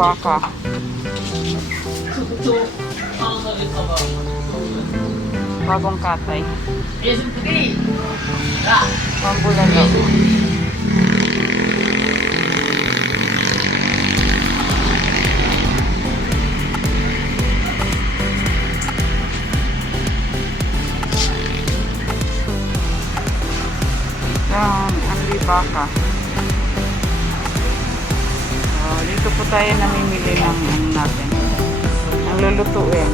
baka. Bagong katay. Pambulalo. Yan, ang baka. Tayo namimili ng natin. Ang lulutuin.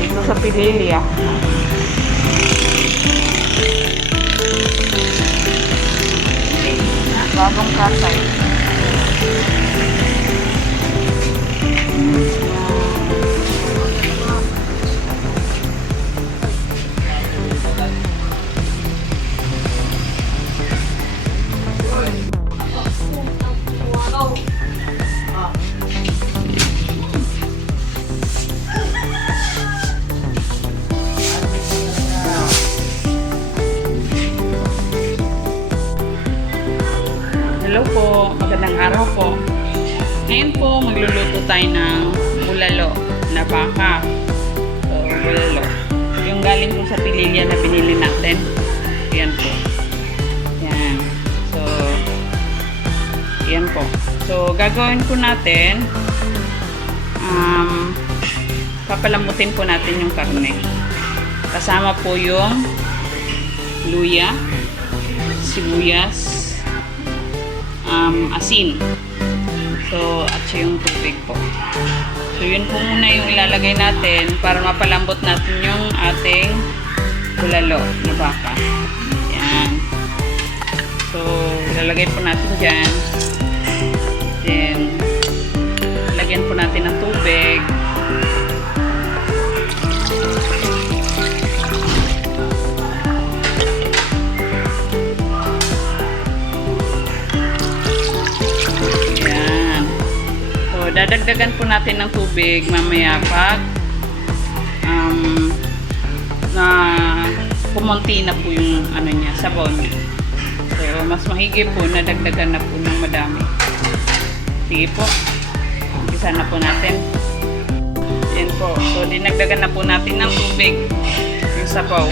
Dito sa Pililia. Bagong katay. Bulalo na baka. So, bulalo. Yung galing po sa pililya na binili natin. Yan po. Yan. So, yan po. So, gagawin po natin, um, papalambutin po natin yung karne. Kasama po yung luya, sibuyas, um, asin. So, at siya yung tubig po. So, yun po muna yung ilalagay natin para mapalambot natin yung ating bulalo na baka. Yan. So, ilalagay po natin dyan. Then, lagyan po natin ng tubig. So, dadagdagan po natin ng tubig mamaya pag um, na pumunti na po yung ano niya, sabaw niya. So, mas mahigi po na dagdagan na po ng madami. Sige po. Umpisa na po natin. Yan po. So, dinagdagan na po natin ng tubig yung sabaw.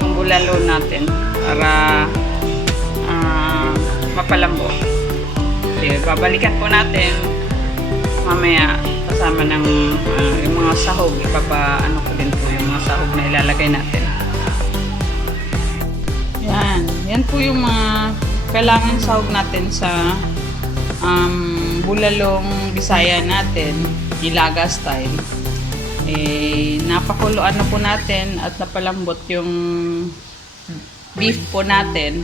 Yung bulalo natin para ah, mapalambot. Sige, babalikan po natin mamaya kasama ng ah, yung mga sahog. Ipapa, ano ko din po yung mga sahog na ilalagay natin. Yan. Yan po yung mga kailangan sahog natin sa um, bulalong bisaya natin, ilaga style. Eh, napakuluan na po natin at napalambot yung beef po natin.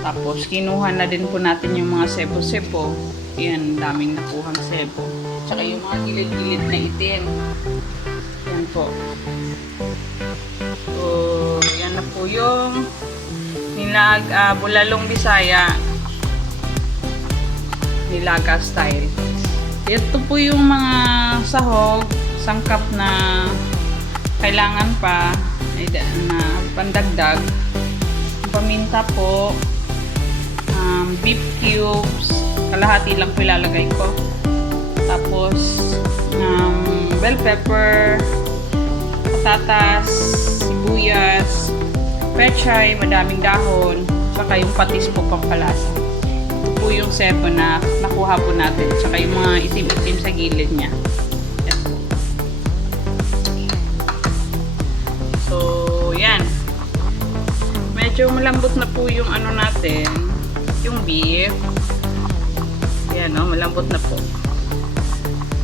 Tapos, kinuha na din po natin yung mga sebo-sebo. Yan, daming nakuhang sebo. Tsaka yung mga gilid-gilid na itim. Yan po. So, yan na po yung nilag, ah, bulalong bisaya. Nilaga style. Ito po yung mga sahog, sangkap na kailangan pa na pandagdag. Paminta po, um, beef cubes, kalahati lang po ilalagay ko. Tapos, um, bell pepper, patatas, sibuyas, pechay, madaming dahon, tsaka yung patis po pampalasa. Ito po yung sebo na nakuha po natin, tsaka yung mga itim-itim sa gilid niya. So, yan. Medyo malambot na po yung ano natin, yung beef. Yan, oh, malambot na po.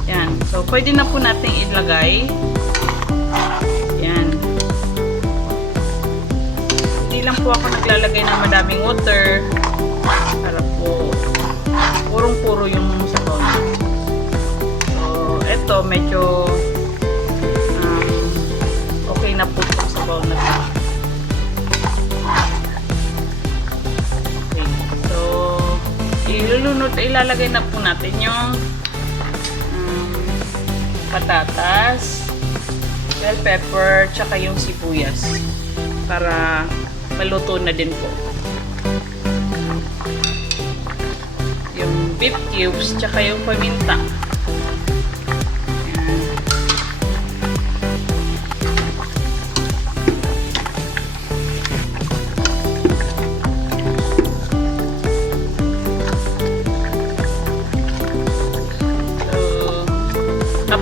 Yan. So, pwede na po natin ilagay. Yan. Hindi lang po ako naglalagay ng madaming water para po purong-puro yung sabaw. So, eto medyo um, okay na po itong sabaw na ilulunod, ilalagay na po natin yung um, patatas, bell pepper, tsaka yung sibuyas para maluto na din po. Yung beef cubes, tsaka yung paminta.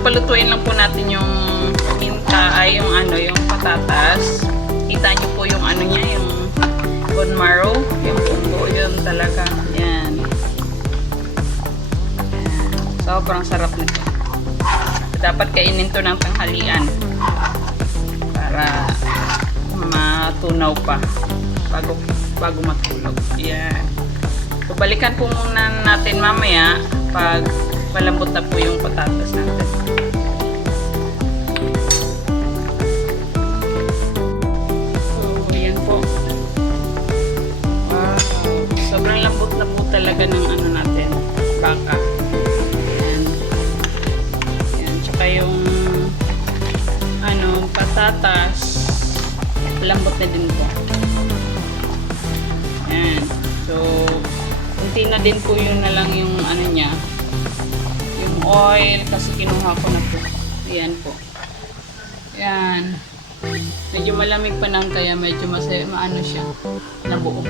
Napalutuin lang po natin yung minta, ay yung ano, yung patatas. Kita niyo po yung ano niya, yung bone marrow, yung buo yun talaga. Yan. Sobrang sarap nito. Dapat kainin to ng tanghalian para matunaw pa bago bago matulog. Yan. So, po muna natin mamaya pag malambot na po yung patatas natin. Oil kasi kinuha ko na po. Ayan po. Yan. Medyo malamig pa nang kaya medyo mas maano siya, nabuo.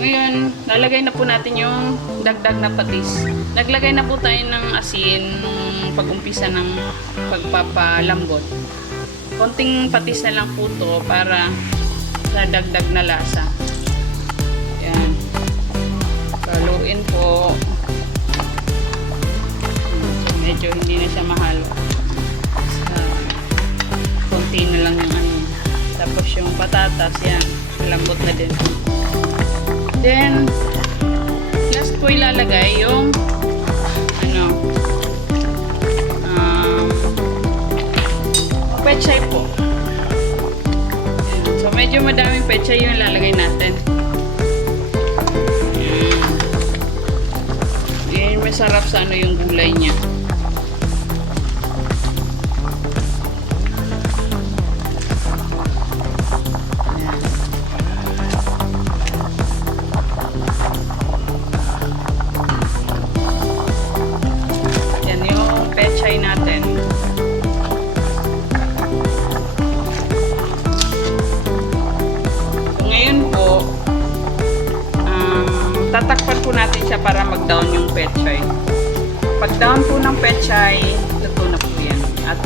Ngayon, lalagay na po natin yung dagdag na patis. Naglagay na po tayo ng asin pag-umpisa ng pagpapalambot. Konting patis na lang po to para sa dagdag na lasa. Patatas, yan. Malambot na din. Then, last po ilalagay yung ano um, pechay po. So, medyo madaming pechay yung ilalagay natin. Yan. Yan, masarap sa ano yung gulay niya.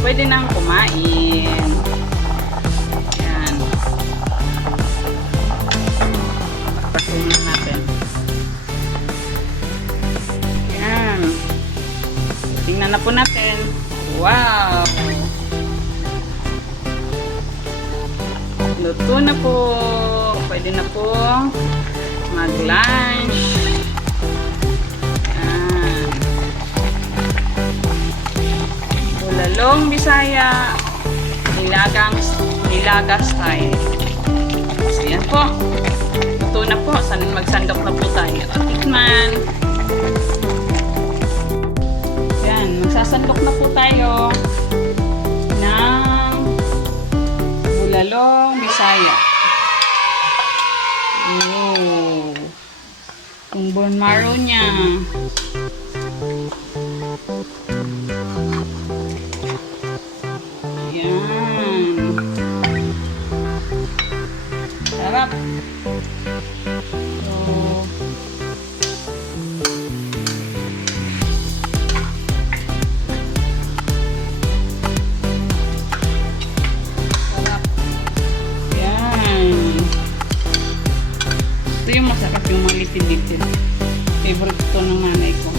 Pwede nang kumain. Yan. Takpan muna natin. Yan. Tingnan na po natin. Wow! Luto na po. Pwede na po mag-lunch. Bulalong Bisaya. Nilagang, nilaga style. So, yan po. Luto na po. San, magsandok na po tayo. Tikman. Yan, magsasandok na po tayo ng bulalong bisaya. Oh. Yung bone marrow niya. Yung litid-litid. Favorite ito ng nanay ko.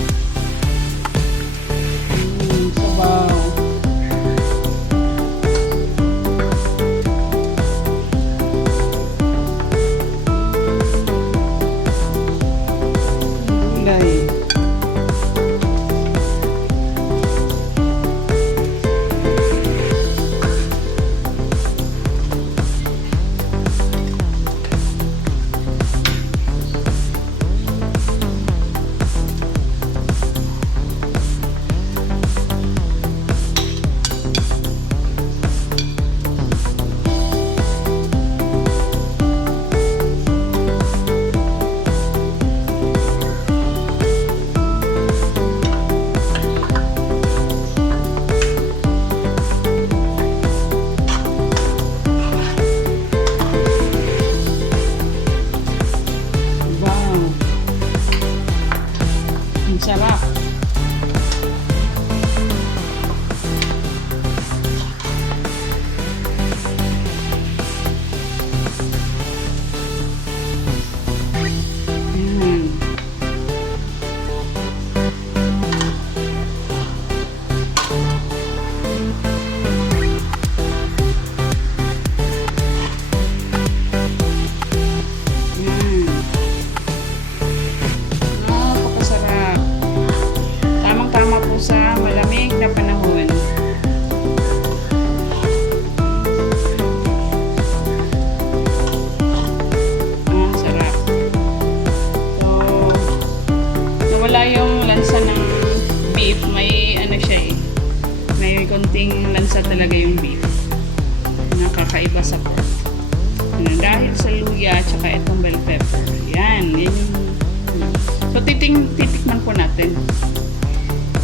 Titing, titikman po natin.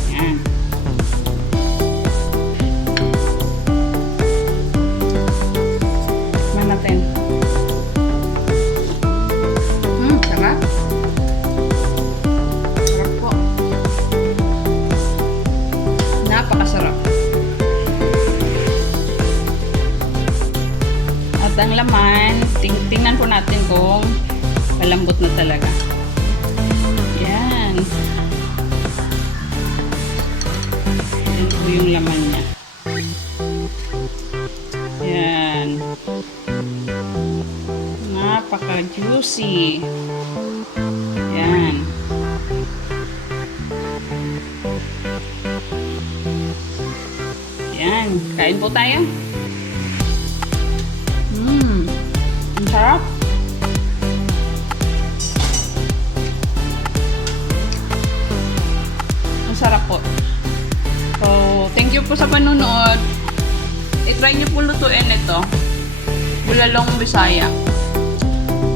Yan. Tikman natin. Hmm, sarap. Sarap po. Napakasarap. At ang laman, ting tingnan po natin kung malambot na talaga. Po yung laman niya. Yan. Napaka-juicy. Yan. Yan. Kain po tayo. Mmm. Ang sarap. Ang sarap po. Thank you po sa panonood. I-try niyo po lutuin ito. Bulalong Bisaya.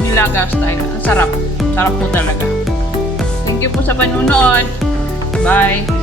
Nilaga style. Ang sarap. Sarap po talaga. Thank you po sa panonood. Bye.